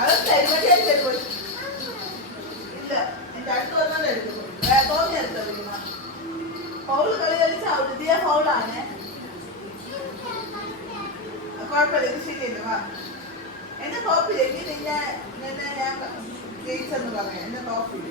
അതൊക്കെ എടുക്കും. ഇല്ല എന്റെ അടുത്ത് വന്നാൽ എടുക്കും. തോന്നി എടുത്തത് ഫൗള് കളി കളിച്ചാ പുതിയ ഫൗളാണ്. കുഴപ്പമില്ല, ഇത് ശരിയല്ല. വാ എന്നെ തോപ്പിലേക്ക് നിന്നെ ഞാൻ ജയിച്ചെന്ന് പറയാം. എന്നെ തോപ്പില്ല.